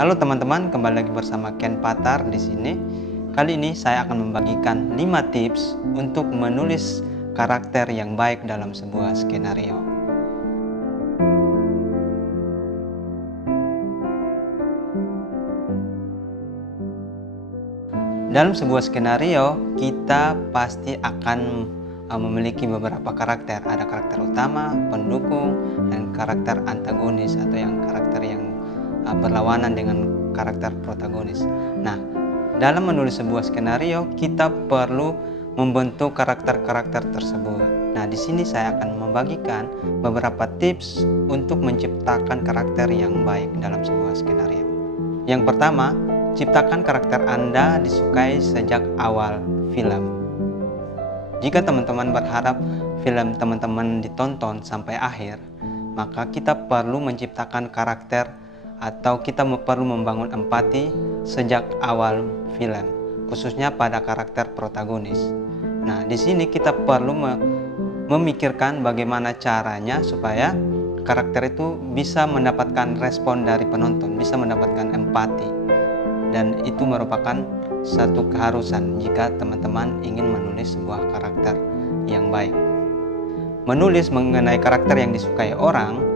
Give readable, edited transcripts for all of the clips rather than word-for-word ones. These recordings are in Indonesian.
Halo teman-teman, kembali lagi bersama Ken Patar di sini. Kali ini saya akan membagikan 5 tips untuk menulis karakter yang baik dalam sebuah skenario. Dalam sebuah skenario, kita pasti akan memiliki beberapa karakter. Ada karakter utama, pendukung, dan karakter antagonis atau karakter yang berlawanan dengan karakter protagonis. Nah, dalam menulis sebuah skenario, kita perlu membentuk karakter-karakter tersebut. Nah, di sini saya akan membagikan beberapa tips untuk menciptakan karakter yang baik dalam sebuah skenario. Yang pertama, ciptakan karakter Anda disukai sejak awal film. Jika teman-teman berharap film teman-teman ditonton sampai akhir, maka kita perlu menciptakan karakter atau kita perlu membangun empati sejak awal film, khususnya pada karakter protagonis. Nah, di sini kita perlu memikirkan bagaimana caranya supaya karakter itu bisa mendapatkan respon dari penonton, bisa mendapatkan empati. Dan itu merupakan satu keharusan jika teman-teman ingin menulis sebuah karakter yang baik. Menulis mengenai karakter yang disukai orang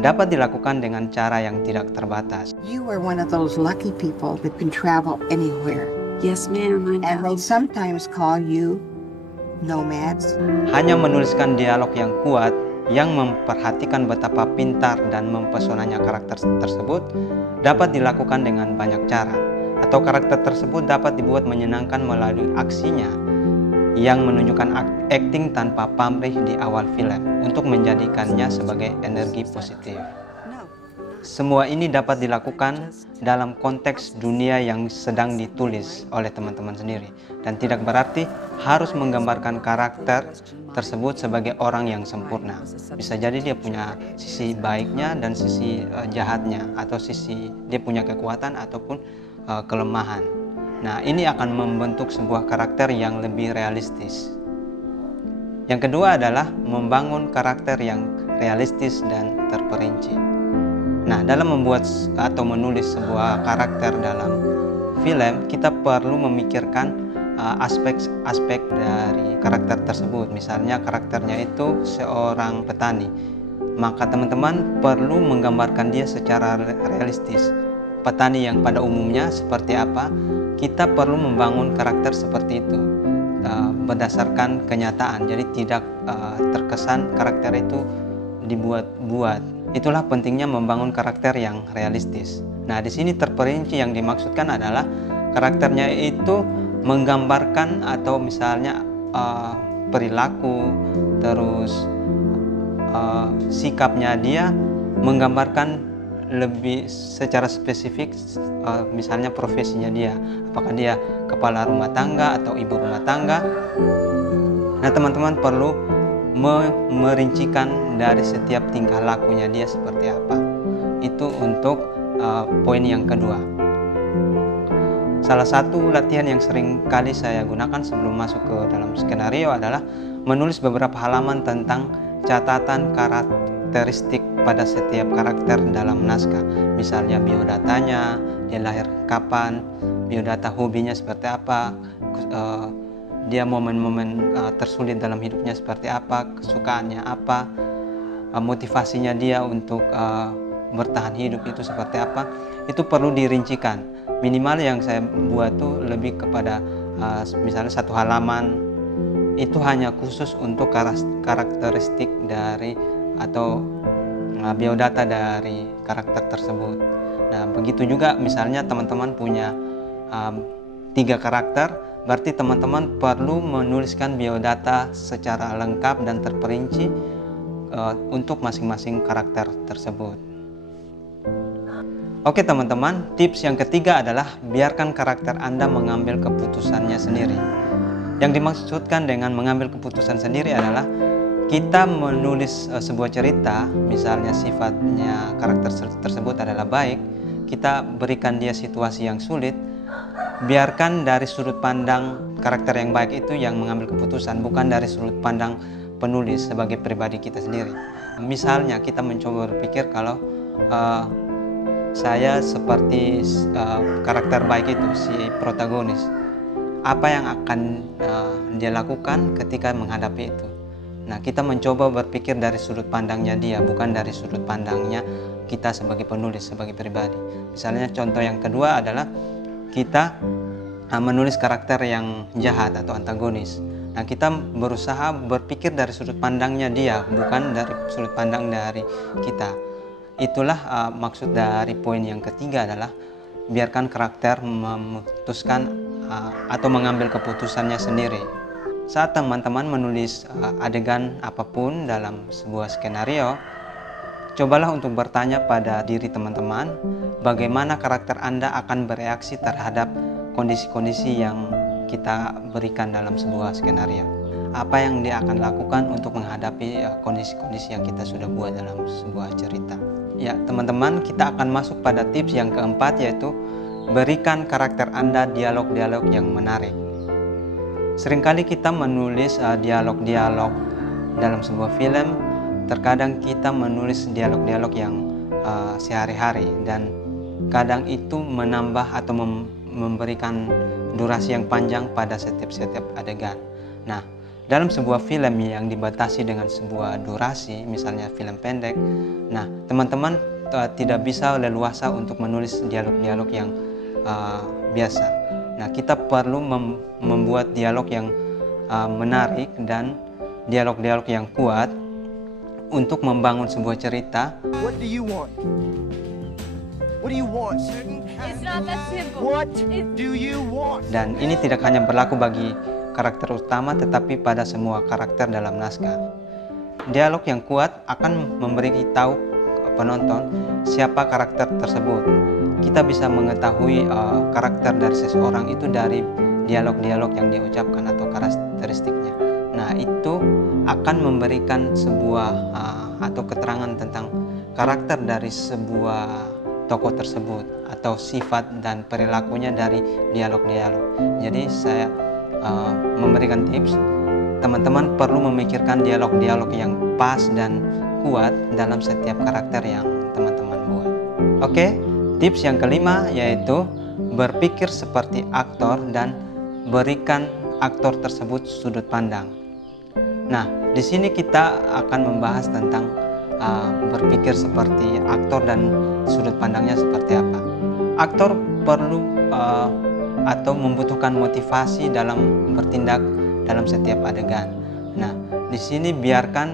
dapat dilakukan dengan cara yang tidak terbatas. You are one of those lucky people that can travel anywhere. Yes, ma'am, I know. And they sometimes call you nomads. Hanya menuliskan dialog yang kuat yang memperhatikan betapa pintar dan mempesonanya karakter tersebut dapat dilakukan dengan banyak cara, atau karakter tersebut dapat dibuat menyenangkan melalui aksinya yang menunjukkan akting tanpa pamrih di awal film untuk menjadikannya sebagai energi positif. Semua ini dapat dilakukan dalam konteks dunia yang sedang ditulis oleh teman-teman sendiri, dan tidak berarti harus menggambarkan karakter tersebut sebagai orang yang sempurna. Bisa jadi dia punya sisi baiknya dan sisi jahatnya, atau sisi dia punya kekuatan ataupun kelemahan. Nah, ini akan membentuk sebuah karakter yang lebih realistis. Yang kedua adalah membangun karakter yang realistis dan terperinci. Nah, dalam membuat atau menulis sebuah karakter dalam film, kita perlu memikirkan aspek-aspek dari karakter tersebut. Misalnya karakternya itu seorang petani, maka teman-teman perlu menggambarkan dia secara realistis. Petani yang pada umumnya seperti apa, kita perlu membangun karakter seperti itu berdasarkan kenyataan. Jadi tidak terkesan karakter itu dibuat-buat. Itulah pentingnya membangun karakter yang realistis. Nah, di sini terperinci yang dimaksudkan adalah karakternya itu menggambarkan atau misalnya perilaku, terus sikapnya dia menggambarkan lebih secara spesifik, misalnya profesinya dia, apakah dia kepala rumah tangga atau ibu rumah tangga. Nah, teman-teman perlu merincikan dari setiap tingkah lakunya dia seperti apa. Itu untuk poin yang kedua. Salah satu latihan yang sering kali saya gunakan sebelum masuk ke dalam skenario adalah menulis beberapa halaman tentang catatan karakteristik pada setiap karakter dalam naskah. Misalnya biodatanya, dia lahir kapan, biodata hobinya seperti apa, dia momen-momen tersulit dalam hidupnya seperti apa, kesukaannya apa, motivasinya dia untuk bertahan hidup itu seperti apa. Itu perlu dirincikan. Minimal yang saya buat tuh lebih kepada misalnya 1 halaman itu hanya khusus untuk karakteristik dari atau biodata dari karakter tersebut. Nah, begitu juga misalnya teman-teman punya 3 karakter, berarti teman-teman perlu menuliskan biodata secara lengkap dan terperinci untuk masing-masing karakter tersebut. Oke teman-teman, tips yang ketiga adalah biarkan karakter Anda mengambil keputusannya sendiri. Yang dimaksudkan dengan mengambil keputusan sendiri adalah kita menulis sebuah cerita, misalnya sifatnya karakter tersebut adalah baik, kita berikan dia situasi yang sulit, biarkan dari sudut pandang karakter yang baik itu yang mengambil keputusan, bukan dari sudut pandang penulis sebagai pribadi kita sendiri. Misalnya kita mencoba berpikir kalau saya seperti karakter baik itu, si protagonis. Apa yang akan dia lakukan ketika menghadapi itu. Nah, kita mencoba berpikir dari sudut pandangnya dia, bukan dari sudut pandangnya kita sebagai penulis, sebagai pribadi. Misalnya contoh yang kedua adalah kita menulis karakter yang jahat atau antagonis. Nah, kita berusaha berpikir dari sudut pandangnya dia, bukan dari sudut pandang dari kita. Itulah maksud dari poin yang ketiga adalah biarkan karakter memutuskan atau mengambil keputusannya sendiri. Saat teman-teman menulis adegan apapun dalam sebuah skenario, cobalah untuk bertanya pada diri teman-teman bagaimana karakter Anda akan bereaksi terhadap kondisi-kondisi yang kita berikan dalam sebuah skenario. Apa yang dia akan lakukan untuk menghadapi kondisi-kondisi yang kita sudah buat dalam sebuah cerita. Ya, teman-teman, kita akan masuk pada tips yang keempat, yaitu berikan karakter Anda dialog-dialog yang menarik. Seringkali kita menulis dialog-dialog dalam sebuah film. Terkadang kita menulis dialog-dialog yang sehari-hari, dan kadang itu menambah atau memberikan durasi yang panjang pada setiap adegan. Nah, dalam sebuah film yang dibatasi dengan sebuah durasi, misalnya film pendek, nah teman-teman tidak bisa leluasa untuk menulis dialog-dialog yang biasa. Nah, kita perlu membuat dialog yang menarik dan dialog-dialog yang kuat untuk membangun sebuah cerita. What do you want? What do you want? It's not that simple. What do you want? Dan ini tidak hanya berlaku bagi karakter utama, tetapi pada semua karakter dalam naskah. Dialog yang kuat akan memberitahu penonton siapa karakter tersebut. Kita bisa mengetahui karakter dari seseorang itu dari dialog-dialog yang dia ucapkan atau karakteristiknya. Nah, itu akan memberikan sebuah atau keterangan tentang karakter dari sebuah tokoh tersebut atau sifat dan perilakunya dari dialog-dialog. Jadi saya memberikan tips, teman-teman perlu memikirkan dialog-dialog yang pas dan kuat dalam setiap karakter yang teman-teman buat. Oke, tips yang kelima yaitu berpikir seperti aktor dan berikan aktor tersebut sudut pandang. Nah, di sini kita akan membahas tentang berpikir seperti aktor dan sudut pandangnya seperti apa. Aktor perlu atau membutuhkan motivasi dalam bertindak dalam setiap adegan. Nah, di sini biarkan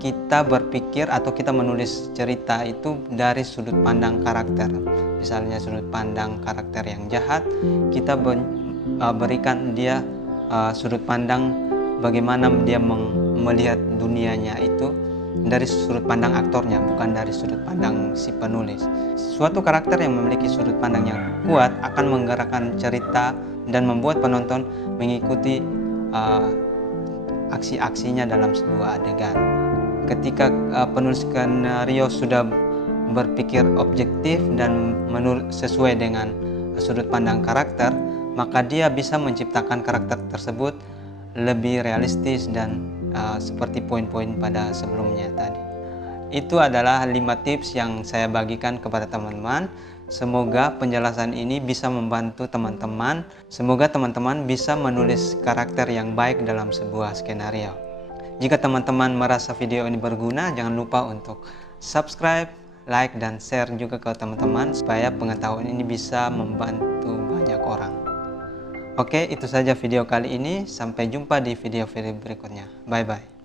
kita berpikir atau kita menulis cerita itu dari sudut pandang karakter. Misalnya sudut pandang karakter yang jahat, kita berikan dia sudut pandang bagaimana dia melihat dunianya itu dari sudut pandang aktornya, bukan dari sudut pandang si penulis. Suatu karakter yang memiliki sudut pandang yang kuat akan menggerakkan cerita dan membuat penonton mengikuti aksi-aksinya dalam sebuah adegan. Ketika penulis skenario sudah berpikir objektif dan sesuai dengan sudut pandang karakter, maka dia bisa menciptakan karakter tersebut lebih realistis dan seperti poin-poin pada sebelumnya tadi. Itu adalah 5 tips yang saya bagikan kepada teman-teman. Semoga penjelasan ini bisa membantu teman-teman. Semoga teman-teman bisa menulis karakter yang baik dalam sebuah skenario. Jika teman-teman merasa video ini berguna, jangan lupa untuk subscribe, like, dan share juga ke teman-teman supaya pengetahuan ini bisa membantu banyak orang. Oke, itu saja video kali ini. Sampai jumpa di video-video berikutnya. Bye-bye.